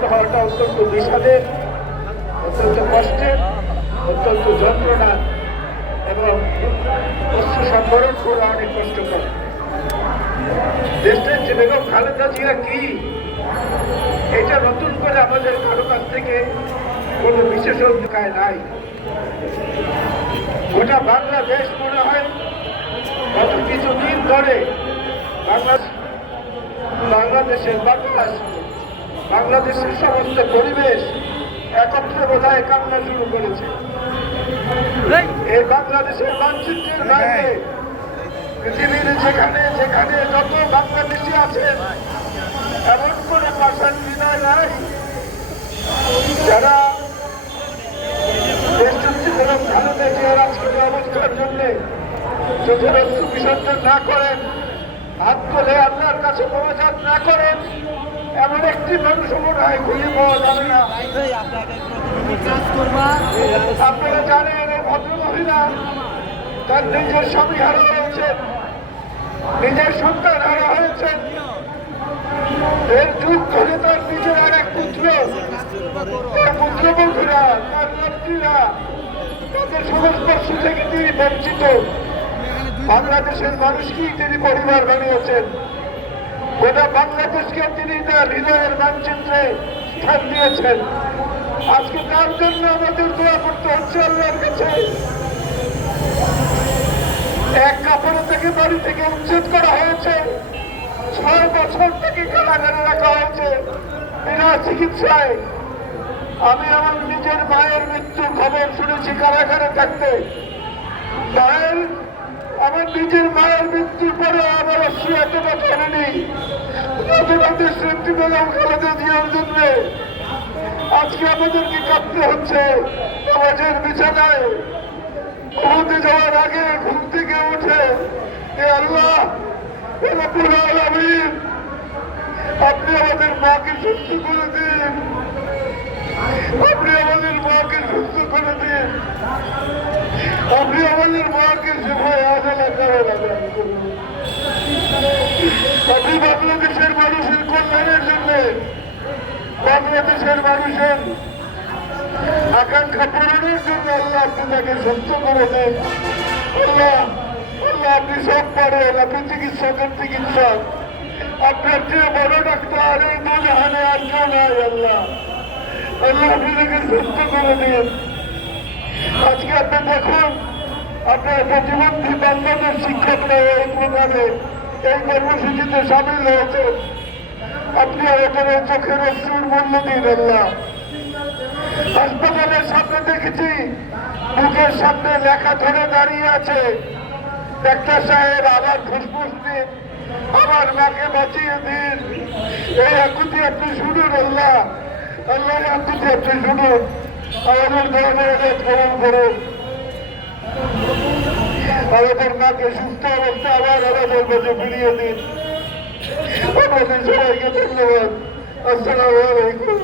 ক্ষতিগ্রস্ত হওয়াটা অত্যন্ত বিষাদের, অত্যন্ত কষ্টের, অত্যন্ত যন্ত্রণা এবং অশ্রু সম্বরণ করা অনেক কষ্টকর। দেশটার যে বেগম খালেদা জিয়া কি, এটা নতুন করে আমাদের কারো কাছ থেকে কোনো বিশেষজ্ঞায় নাই। গোটা বাংলাদেশ মনে হয় গত কিছুদিন ধরে বাংলাদেশের বাতাস, বাংলাদেশের সমস্ত পরিবেশ একত্রে বোধহয় কান্না শুরু করেছে। এই বাংলাদেশের মানচিত্রের বাইরে পৃথিবীর যেখানে যেখানে যত বাংলাদেশি আছেন, এমন কোন ভাষার হৃদয় নাই যারা দেশটি বেগম খালেদা জিয়ার আজকের অবস্থার জন্য চোখের অশ্রু বিসর্জন না করেন, হাত তুলে আপনার কাছে মোনাজাত না করেন, এমন একটি মানুষ মনে হয় খুঁজে পাওয়া যাবে না। আপনারা জানেন এই ভদ্রমহিলা তার নিজের স্বামী হারা হয়েছেন, নিজের সন্তান হারা হয়েছেন, এর যুগ ধরে তার নিজের আর এক পুত্র, তার পুত্রবধূরা, তার নেত্রীরা, তাদের সংস্পর্শ থেকে তিনি বঞ্চিত। বাংলাদেশের মানুষকেই তিনি পরিবার বানিয়েছেন, গোটা বাংলাদেশকে তিনি তার হৃদয়ের মানচিত্রে স্থান দিয়েছেন। আজকে তার জন্য আমাদের দোয়া করতে হচ্ছে আল্লাহর কাছে। এক কাপড় থেকে বাড়ি থেকে উচ্ছেদ করা হয়েছে, 6 বছর থেকে কারাগারে রাখা হয়েছে বিনা চিকিৎসায়। আমি আমার নিজের মায়ের মৃত্যুর খবর শুনেছি কারাগারে থাকতে। আমার নিজের মায়ের মৃত্যুর পরে আমার অশ্রু এতটা ধরেনি দেশ নেত্রী বেগম খালেদা জিয়ার জন্য। আজকে আমাদেরকে কাঁদতে হচ্ছে নামাজের বিছানায়, ঘুমোতে যাওয়ার আগে ঘুম থেকে উঠে, হে আল্লাহ রব্বুল আলামিন, আপনি আমাদের মাকে সুস্থ করে দিন, আপনি আমাদের মাকে সুস্থ করে দিন, আপনি আমাদের মাকে সেভাবে আদালা করেন। আপনি বাংলাদেশের মানুষের কল্যাণের জন্য, বাংলাদেশের মানুষের আকাঙ্ক্ষা পূরণের জন্য আল্লাহ আপনি তাকে সুস্থ করে দেন। আল্লাহ আল্লাহ আপনি সব পারেন, আপনি চিকিৎসকের চিকিৎসক, আপনার চেয়ে বড় ডাক্তার এই দুজাহানে আর কেউ নাই। আল্লাহ আল্লাহ আপনি তাকে সুস্থ করে দিন। আজকে আপনি দেখুন, আপনার প্রতিবন্ধী বাংলাদেশ শিক্ষকরা এই প্রোগ্রামে এই কর্মসূচিতে সামিল হয়েছে। আপনি ওখানে চোখের অশ্রুর মূল্য দিন। আল্লাহ হাসপাতালের সামনে দেখেছি, মুখের সামনে লেখা ধরে দাঁড়িয়ে আছে, ডাক্তার সাহেব আবার ফুসফুস দিন, আমার মাকে বাঁচিয়ে দিন। এই আকুতি আপনি শুনুন। আল্লাহ আল্লাহ আকুতি আপনি শুনুন, আমাদের ধর্মের গ্রহণ করুন। আমাদের মাকে সুস্থ অবস্থা আবার আমাদের কাছে ফিরিয়ে দিন। আমাদের সবাইকে ধন্যবাদ। আসসালামু আলাইকুম।